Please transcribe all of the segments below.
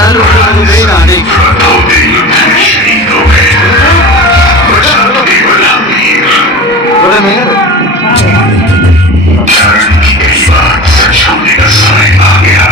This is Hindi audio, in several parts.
नहीं ना नहीं शरीक हो गए, बचा केवल हम ही। बड़े मेहर चरण की कई बात सच होने का समय आ गया।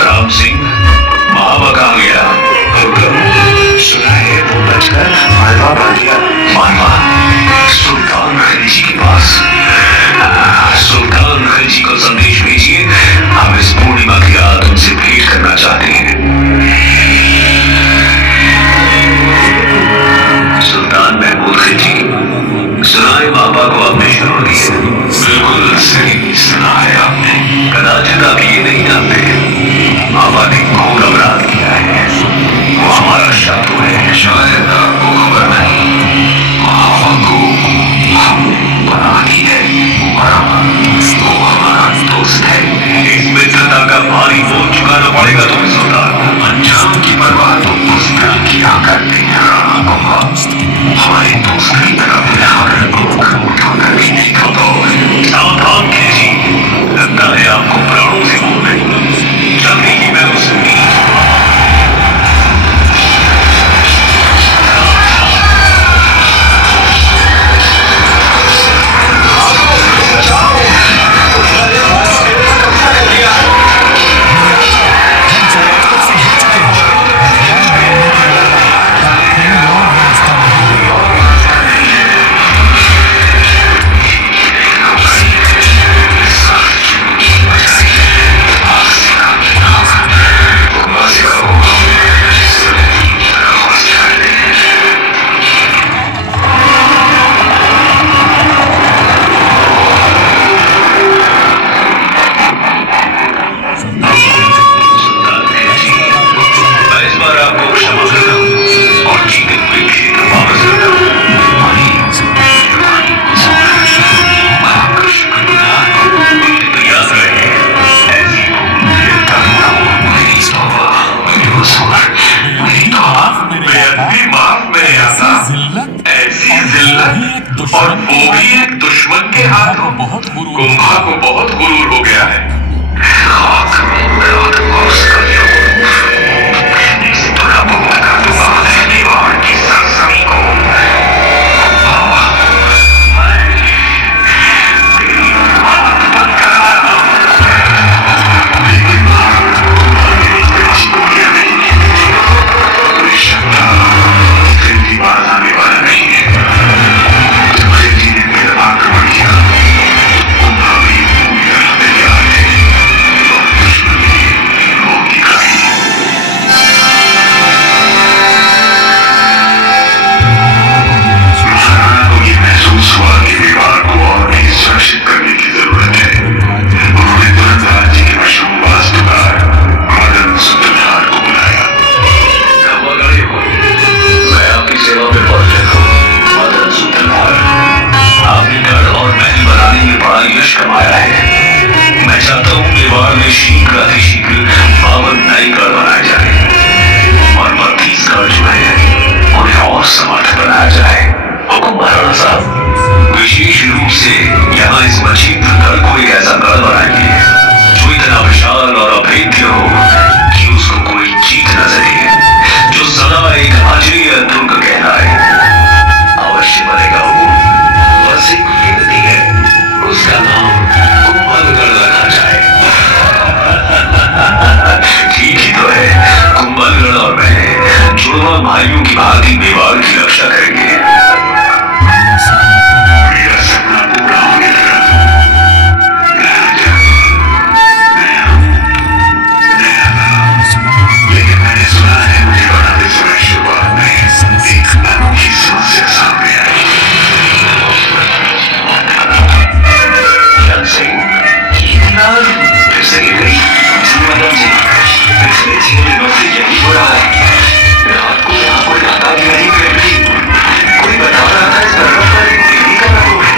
राम सिंह महाबका गया। सुना है वो बचकर मालवा बढ़ गया। मालवा सुल्तान खिलजी के पास। सुल्तान खिलजी को संदेश भेजिए, हम इस पूर्णिमा की रात उनसे भेंट करना चाहते हैं। सुल्तान महमूद खिलजी, सुनाए बाबा को आपने शुरू किया। बिल्कुल सही सुना है आपने। कदाचित आप ये नहीं जानते, बाबा ने घोर अपराध किया है। वो हमारा शत्रु है। शायद आपको खबर नहीं, बाबा को हम पनाह दी है। वो हमारा दोस्त है। इस मित्रता का भारी बोझ चुकाना पड़ेगा तुम्हें सुल्तान। अंजाम की परवाह तो उस दिल किया करते हैं। हमारे दोस्त की तरफ हर उठाकर भी देखो तो सावधान खिलजी, लगता है आपको प्राणों से बोल रही। जल्दी ही मैं उस और वो भी एक दुश्मन के हाथों। कुंभा को बहुत गुरूर हो गया है। तेरी बात बंद करा शीघ्रातिशीघ्र 52 नए गढ़ बनाए जाए और 32 गढ़ जो है उन्हें और समर्थ बनाया जाए। हुकुम महाराणा साहब, विशेष रूप से यहाँ इस मछीन्द्र गढ़ को एक ऐसा गढ़ बनाएंगे जो इतना विशाल और अभेद्य हो कि उसको कोई जीत न सके, जो सदा एक अजेय दुर्ग कहलाए। अवश्य बनेगा वो, बस एक विनती है, उसका नाम कुंभलगढ़ रखा जाए। ठीक ही तो है, कुंभलगढ़ और मैं जुड़वा भाइयों की भांति मेवाड़ की रक्षा करेंगे। मेरा सपना पूरा होने लगा। लेकिन मैंने सुना है मुझे बनाते समय शुरुआत में एक अनोखी समस्या सामने आई। फिर से गिर गई। मैडम जी, पिछले 6 दिनों से यही हो रहा है। रात को यहाँ कोई खाता भी नहीं बैठी। कोई बता रहा था इस तरफ पर एक देवी का नगो है।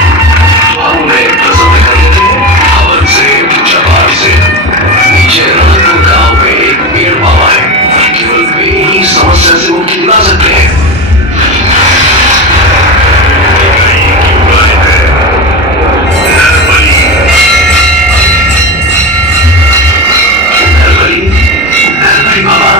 हम उन्हें प्रसन्न कर देते हैं। हवन से, पूजा पाठ से। नीचे रतनपुर गांव में एक पीर बाबा है, केवल वे ही समस्या से मुक्ति दिला सकते हैं। बाबा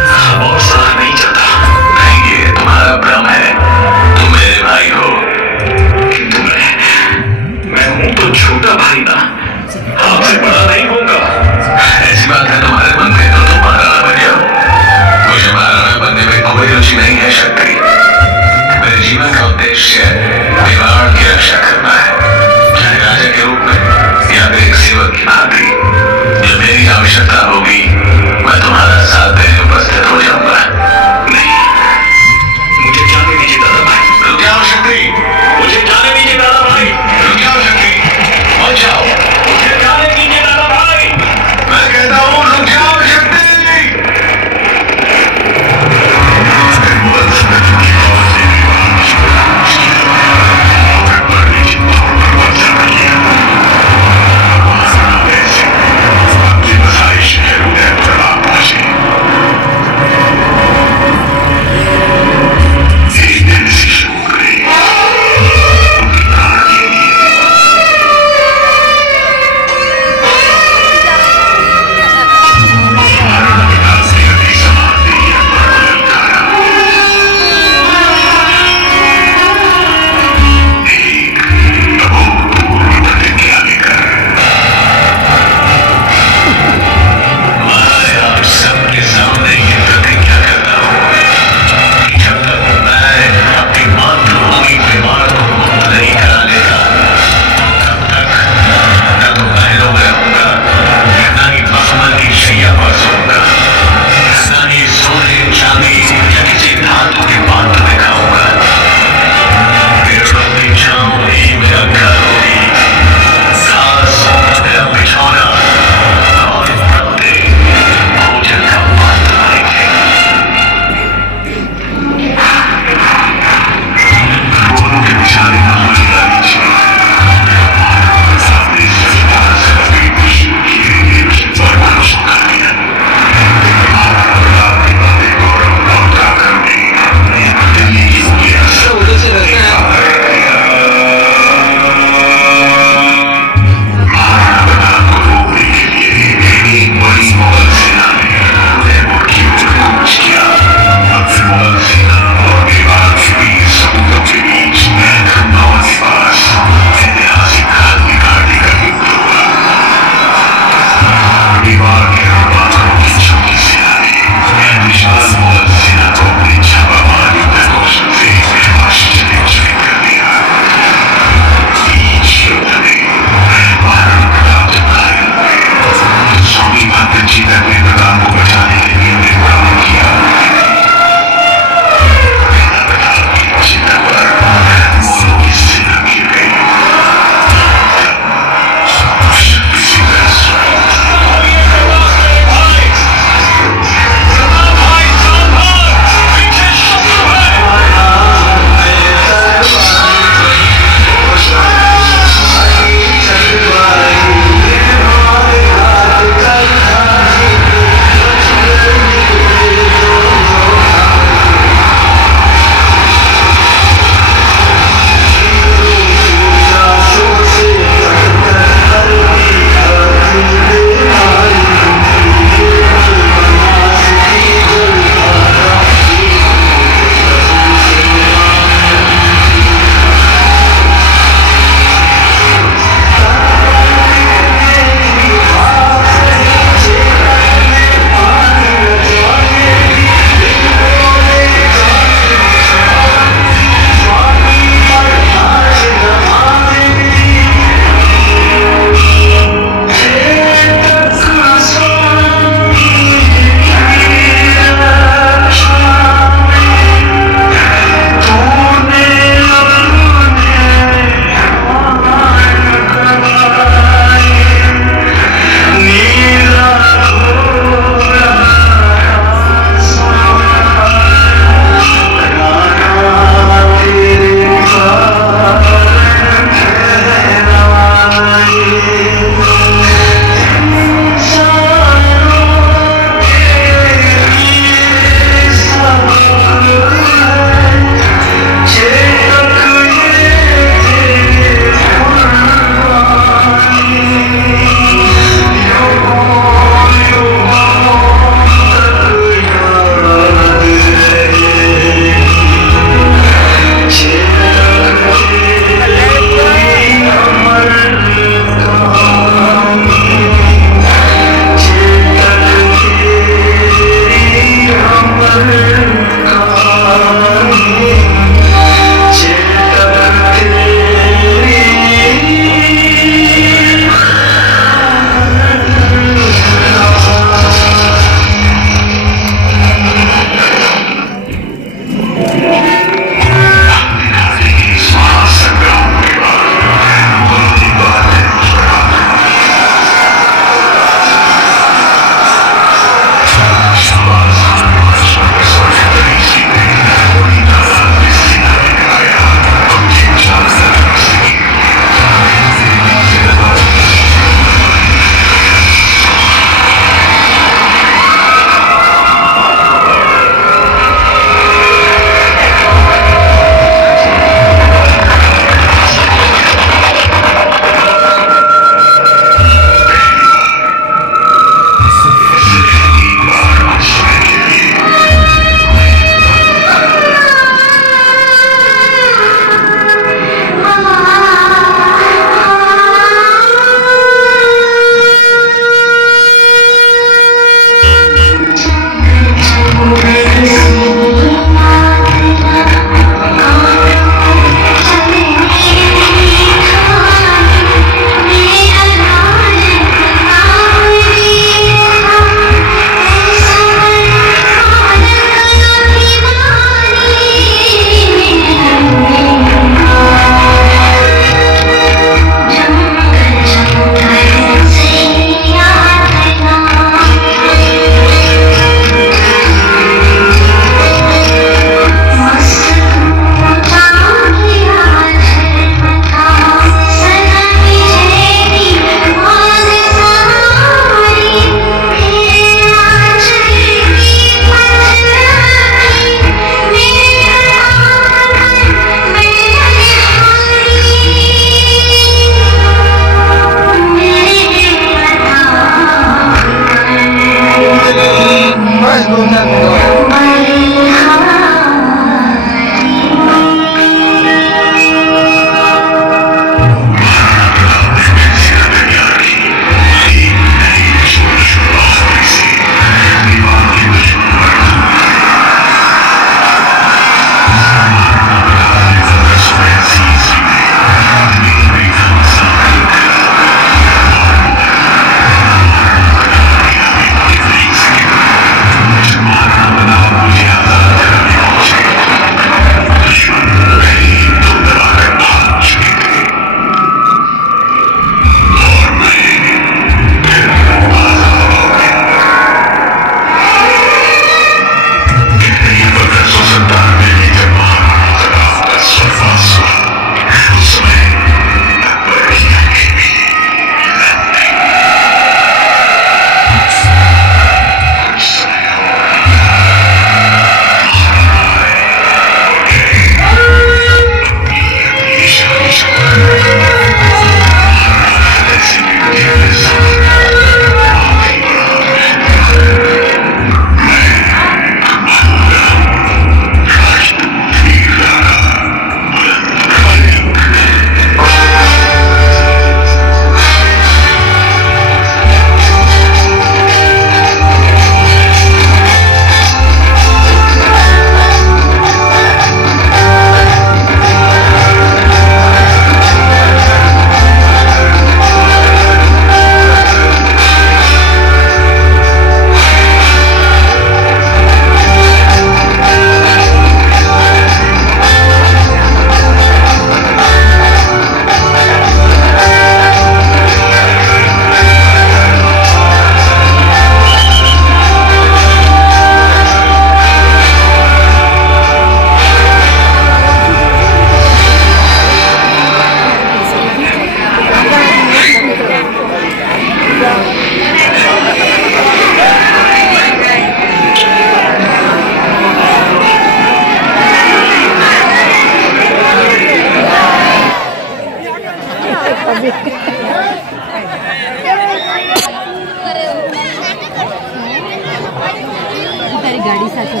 તારી ગાડી સાથે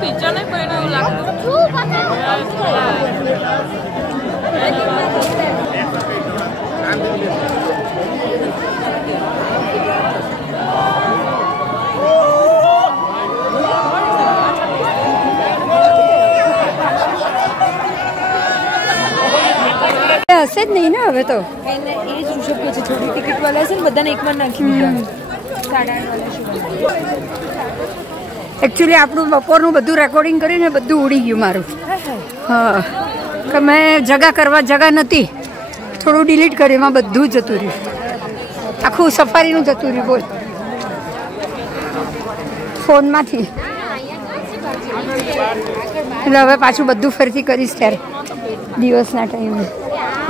पिक्चर नहीं पहना હશે જ નહીં ને હવે તો એ જ ઋષભ કે છે થોડી ટિકિટ વાળા છે ને બધાને એકમાં નાખી દીધા 8:30 એકચ્યુઅલી આપણું બપોરનું બધું રેકોર્ડિંગ કરીને બધું ઉડી ગયું મારું. હા કે મેં જગા કરવા જગા નથી, થોડું ડિલીટ કર્યું, એમાં બધું જતું રહ્યું, આખું સફારીનું જતું રહ્યું બોલ ફોનમાંથી. એટલે હવે પાછું બધું ફરીથી કરીશ ત્યારે દિવસના ટાઈમે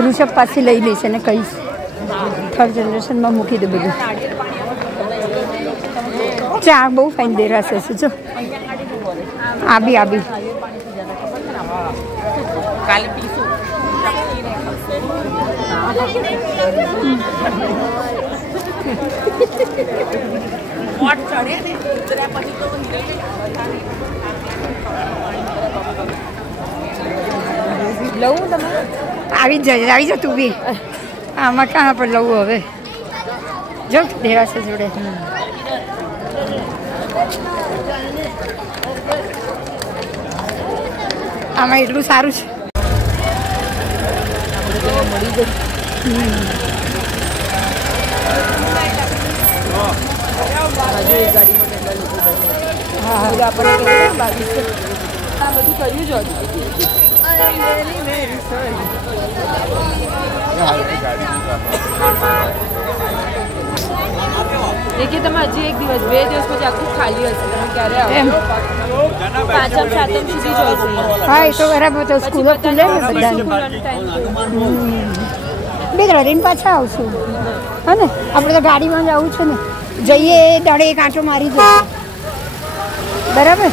ઋષભ પાછી લઈ લઈશ અને કહીશ થર્ડ જનરેશનમાં મૂકી દે બધું. ચા બહુ ફાઇન દેરાશે છે જો. आबी आबी લઉં તમે આવી જા તું બી આમાં કાં પણ લઉં હવે જો દેરાસર જોડે આમાં એટલું સારું છે બધું કર્યું જ देखिए તમે હજી એક દિવસ 2 દિવસ પછી આખું ખાલી હશે તમે ક્યારે આવો પાંચમ સાતમ સુધી જ હોય છે હા એ તો બરાબર તો સ્કૂલો ખુલે ને બધા બે ત્રણ પાછા આવશું હા ને આપણે તો ગાડીમાં જવું છે ને જઈએ દાડે એક આંટો મારી જઈએ બરાબર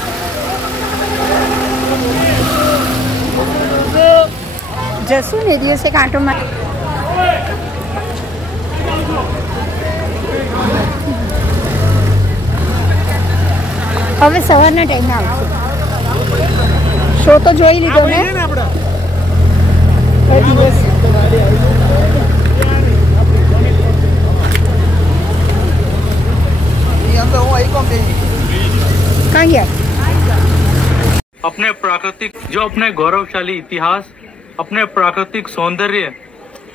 જશું ને દિવસે એક આંટો મારી હવે સવારના ટાઈમે આવશે શો તો જોઈ લીધો ને દિવસ कहाँ गया? अपने प्राकृतिक अपने गौरवशाली इतिहास, अपने प्राकृतिक सौंदर्य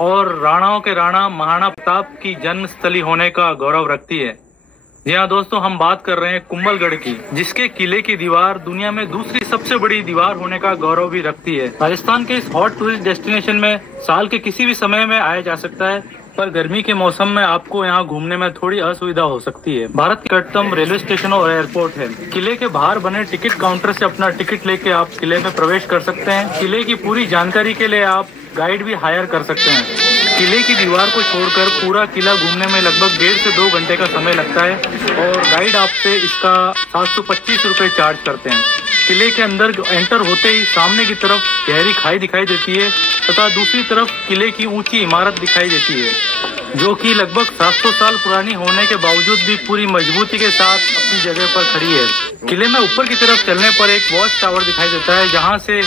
और राणाओं के राणा महाराणा प्रताप की जन्मस्थली होने का गौरव रखती है। जी हाँ दोस्तों, हम बात कर रहे हैं कुंभलगढ़ की, जिसके किले की दीवार दुनिया में दूसरी सबसे बड़ी दीवार होने का गौरव भी रखती है। राजस्थान के इस हॉट टूरिस्ट डेस्टिनेशन में साल के किसी भी समय में आया जा सकता है, पर गर्मी के मौसम में आपको यहाँ घूमने में थोड़ी असुविधा हो सकती है। भारत के निकटतम रेलवे स्टेशन और एयरपोर्ट है। किले के बाहर बने टिकट काउंटर से अपना टिकट लेके आप किले में प्रवेश कर सकते हैं। किले की पूरी जानकारी के लिए आप गाइड भी हायर कर सकते हैं। किले की दीवार को छोड़कर पूरा किला घूमने में लगभग 1.5 से 2 घंटे का समय लगता है और गाइड आपसे इसका 725 रुपए चार्ज करते हैं। किले के अंदर एंटर होते ही सामने की तरफ गहरी खाई दिखाई देती है तथा दूसरी तरफ किले की ऊंची इमारत दिखाई देती है, जो कि लगभग 700 साल पुरानी होने के बावजूद भी पूरी मजबूती के साथ अपनी जगह पर खड़ी है। किले में ऊपर की तरफ चलने पर एक वॉच टावर दिखाई देता है, जहां से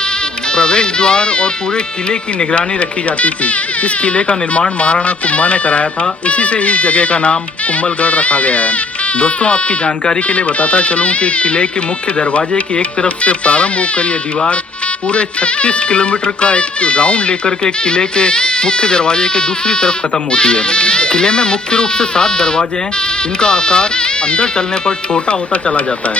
प्रवेश द्वार और पूरे किले की निगरानी रखी जाती थी। इस किले का निर्माण महाराणा कुंभा ने कराया था, इसी से इस जगह का नाम कुंभलगढ़ रखा गया है। दोस्तों, आपकी जानकारी के लिए बताता चलूं कि किले के मुख्य दरवाजे की एक तरफ से प्रारंभ होकर ये दीवार पूरे 36 किलोमीटर का एक राउंड लेकर के किले के मुख्य दरवाजे के दूसरी तरफ खत्म होती है। किले में मुख्य रूप से 7 दरवाजे हैं, जिनका आकार अंदर चलने पर छोटा होता चला जाता है।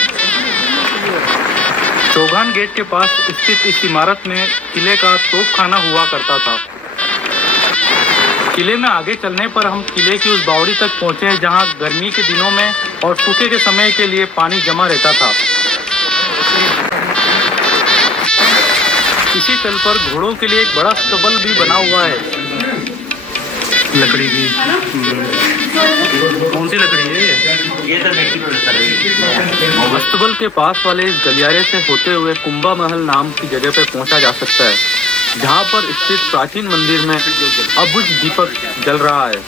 चौगान गेट के पास स्थित इस इमारत में किले का तोपखाना हुआ करता था। किले में आगे चलने पर हम किले की उस बावड़ी तक पहुंचे हैं, जहां गर्मी के दिनों में और सूखे के समय के लिए पानी जमा रहता था। इसी तल पर घोड़ों के लिए एक बड़ा स्तबल भी बना हुआ है, लकड़ी की। कौन सी लकड़ी है ये? स्तबल के पास वाले इस गलियारे से होते हुए कुंभा महल नाम की जगह पर पहुंचा जा सकता है, जहां पर स्थित प्राचीन मंदिर में अबुझ दीपक जल रहा है।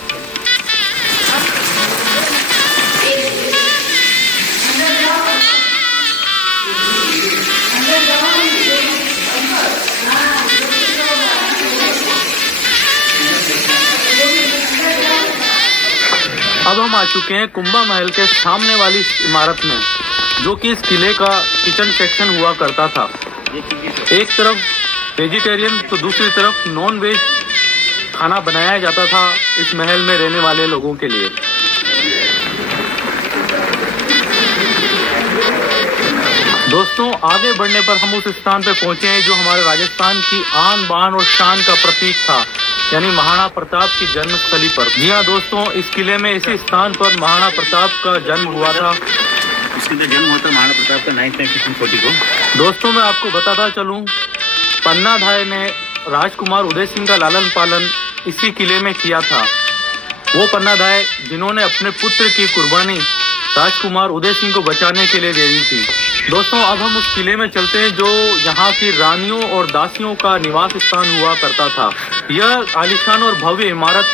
अब हम आ चुके हैं कुंभा महल के सामने वाली इमारत में, जो कि इस किले का किचन सेक्शन हुआ करता था। एक तरफ वेजिटेरियन तो दूसरी तरफ नॉन वेज खाना बनाया जाता था इस महल में रहने वाले लोगों के लिए। दोस्तों, आगे बढ़ने पर हम उस स्थान पर पहुंचे हैं जो हमारे राजस्थान की आन बान और शान का प्रतीक था, यानी महाराणा प्रताप की जन्मस्थली पर। जी हाँ दोस्तों, इस किले में इसी स्थान पर महाराणा प्रताप का जन्म हुआ था। इसका जन्म होता महाराणा प्रताप का 9/1940 को। दोस्तों, मैं आपको बताता चलूं, पन्नाधाय ने राजकुमार उदय सिंह का लालन पालन इसी किले में किया था। वो पन्नाधाय जिन्होंने अपने पुत्र की कुर्बानी राजकुमार उदय सिंह को बचाने के लिए दे दी थी। दोस्तों अब हम उस किले में चलते हैं जो यहाँ की रानियों और दासियों का निवास स्थान हुआ करता था। यह आलीशान और भव्य इमारत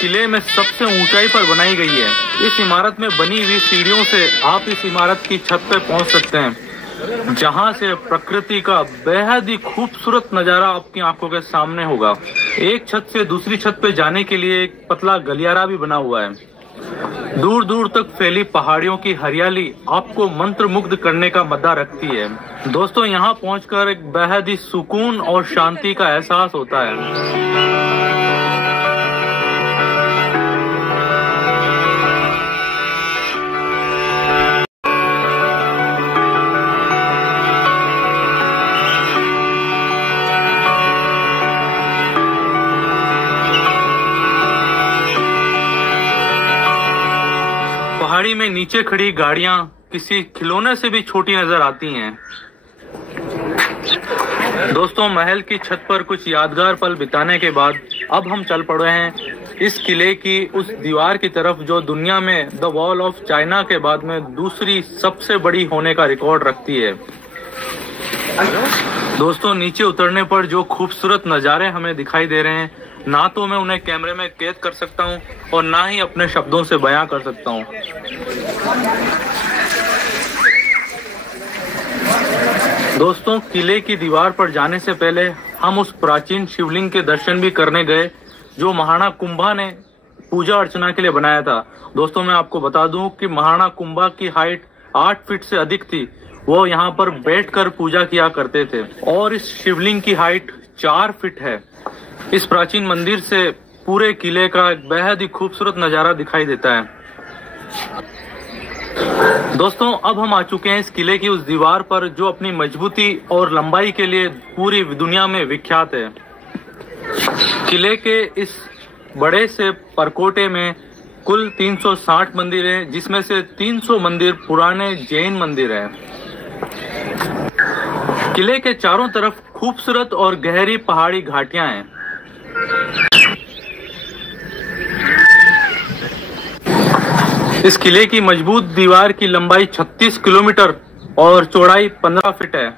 किले में सबसे ऊंचाई पर बनाई गई है। इस इमारत में बनी हुई सीढ़ियों से आप इस इमारत की छत पर पहुंच सकते हैं, जहां से प्रकृति का बेहद ही खूबसूरत नजारा आपकी आंखों के सामने होगा। एक छत से दूसरी छत पे जाने के लिए एक पतला गलियारा भी बना हुआ है। दूर दूर तक फैली पहाड़ियों की हरियाली आपको मंत्रमुग्ध करने का मद्दा रखती है। दोस्तों यहाँ पहुंचकर एक बेहद ही सुकून और शांति का एहसास होता है। पहाड़ी में नीचे खड़ी गाड़ियां किसी खिलौने से भी छोटी नजर आती हैं। दोस्तों महल की छत पर कुछ यादगार पल बिताने के बाद अब हम चल पड़े हैं इस किले की उस दीवार की तरफ जो दुनिया में द वॉल ऑफ चाइना के बाद में दूसरी सबसे बड़ी होने का रिकॉर्ड रखती है। दोस्तों नीचे उतरने पर जो खूबसूरत नज़ारे हमें दिखाई दे रहे हैं, ना तो मैं उन्हें कैमरे में कैद कर सकता हूं और ना ही अपने शब्दों से बयां कर सकता हूं। दोस्तों किले की दीवार पर जाने से पहले हम उस प्राचीन शिवलिंग के दर्शन भी करने गए जो महाराणा कुंभा ने पूजा अर्चना के लिए बनाया था। दोस्तों मैं आपको बता दूं कि महाराणा कुंभा की हाइट 8 फीट से अधिक थी। वो यहाँ पर बैठकर पूजा किया करते थे और इस शिवलिंग की हाइट 4 फीट है। इस प्राचीन मंदिर से पूरे किले का एक बेहद ही खूबसूरत नजारा दिखाई देता है। दोस्तों अब हम आ चुके हैं इस किले की उस दीवार पर जो अपनी मजबूती और लंबाई के लिए पूरी दुनिया में विख्यात है। किले के इस बड़े से परकोटे में कुल 360 मंदिर हैं, जिसमें से 300 मंदिर पुराने जैन मंदिर हैं। किले के चारों तरफ खूबसूरत और गहरी पहाड़ी घाटियां हैं। इस किले की मजबूत दीवार की लंबाई 36 किलोमीटर और चौड़ाई 15 फीट है।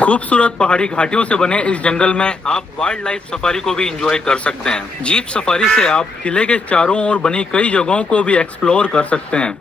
खूबसूरत पहाड़ी घाटियों से बने इस जंगल में आप वाइल्ड लाइफ सफारी को भी एंजॉय कर सकते हैं। जीप सफारी से आप किले के चारों ओर बनी कई जगहों को भी एक्सप्लोर कर सकते हैं।